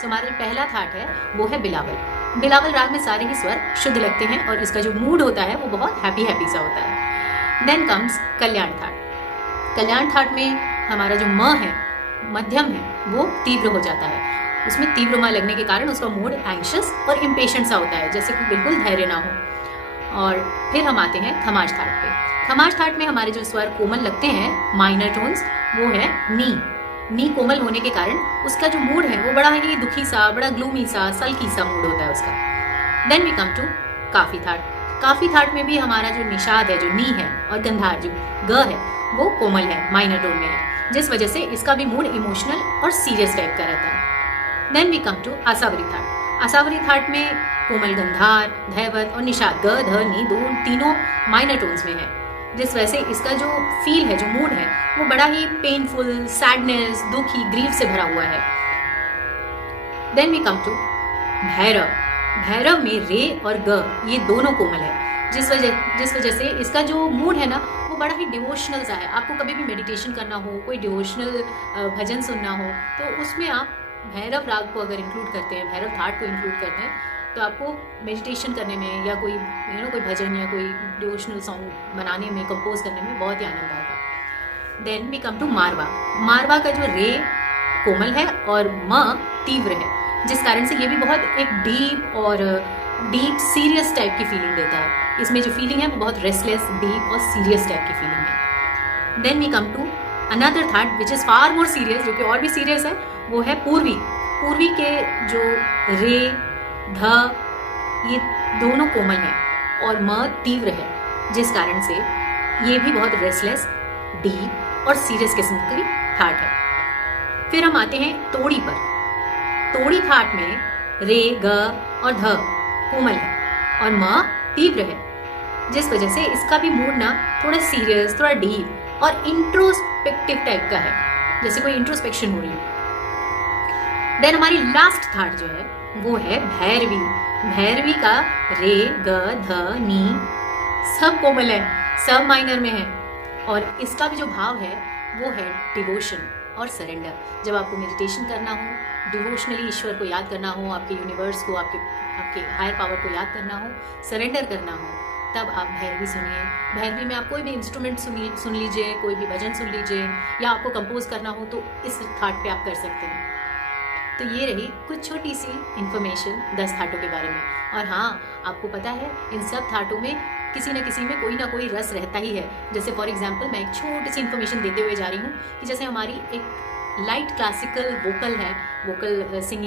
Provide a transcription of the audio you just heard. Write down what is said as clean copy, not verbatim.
तो हमारा जो पहला थाट है वो है बिलावल। बिलावल राग में सारे ही स्वर शुद्ध लगते हैं और इसका जो मूड होता है वो बहुत हैप्पी हैप्पी सा होता है। Then comes Kalyan thaat. कल्याण थाट में हमारा जो म है, मध्यम है, वो तीव्र हो जाता है। उसमें तीव्र म लगने के कारण उसका मूड एंग्शियस और इम्पेशेंट सा होता है, जैसे कि बिल्कुल धैर्य ना हो। और फिर हम आते हैं खमाज थाट पे। खमाज थाट में हमारे जो स्वर कोमल लगते हैं, माइनर टोन्स, वो है नी। नी कोमल होने के कारण उसका जो मूड है वो बड़ा ही दुखी सा, बड़ा ग्लूमी सा, सल्की सा मूड होता है उसका। देन वी कम टू काफी थाट। काफी थाट में भी हमारा जो निषाद है, जो नी है, और गंधार जो ग है, वो कोमल है, माइनर टोन में है, जिस वजह से इसका भी मूड इमोशनल और सीरियस टाइप का रहता है। Then we come to Asavari thaat. Asavari थाट में कोमल गंधार, धैवत और निषाद ग, ध, नी तीनों माइनर टोन्स में है, जिस वजह से इसका जो फील है, जो मूड है, वो बड़ा ही पेनफुल, सैडनेस, दुखी, ग्रीफ से भरा हुआ है। Then we come to Bhairav. Bhairav में रे और ग ये दोनों कोमल है, जिस वजह से इसका जो मूड है ना वो बड़ा ही डिवोशनल सा है। आपको कभी भी मेडिटेशन करना हो, कोई डिवोशनल भजन सुनना हो, तो उसमें आप भैरव राग को अगर इंक्लूड करते हैं, भैरव थाट को इंक्लूड करते हैं, तो आपको मेडिटेशन करने में या कोई कोई भजन या कोई डिवोशनल सॉन्ग बनाने में, कंपोज करने में बहुत ही आनंद आएगा। देन वी कम टू मारवा। मारवा का जो रे कोमल है और म तीव्र है, जिस कारण से ये भी बहुत एक डीप सीरियस टाइप की फीलिंग देता है। इसमें जो फीलिंग है वो बहुत रेस्टलेस, डीप और सीरियस टाइप की फीलिंग है। Then we come to another thaat which is far more serious, जो कि और भी सीरियस है, वो है पूर्वी। पूर्वी के जो रे, ध, ये दोनों कोमल हैं और म तीव्र है, जिस कारण से ये भी बहुत रेस्टलेस, डीप और सीरियस किस्म की थाट है। फिर हम आते हैं तोड़ी पर। तोड़ी थाट में रे, ग और ध कोमल है और म तीव्र है, जिस वजह से इसका भी मूड ना थोड़ा सीरियस, थोड़ा डीप और इंट्रोस्पेक्टिव टाइप का है, जैसे कोई इंट्रोस्पेक्शन हो रही है। देन हमारी लास्ट थाट जो है वो है भैरवी। भैरवी का रे, ग, ध, नी सब कोमल है, सब माइनर में है, और इसका भी जो भाव है वो है डिवोशन और सरेंडर। जब आपको मेडिटेशन करना हो, डिवोशनली ईश्वर को याद करना हो, आपके यूनिवर्स को, आपके हायर पावर को याद करना हो, सरेंडर करना हो, तब आप भैरवी सुनिए। भैरवी में आप कोई भी इंस्ट्रूमेंट सुन लीजिए, कोई भी भजन सुन लीजिए, या आपको कंपोज करना हो तो इस थाट पे आप कर सकते हैं। तो ये रही कुछ छोटी सी इन्फॉर्मेशन 10 थाटों के बारे में। और हाँ, आपको पता है इन सब थाटों में किसी न किसी में कोई ना कोई रस रहता ही है। जैसे फॉर एग्जांपल मैं एक छोटी सी इन्फॉर्मेशन देते हुए जा रही हूँ कि जैसे हमारी एक लाइट क्लासिकल वोकल है, वोकल सिंगिंग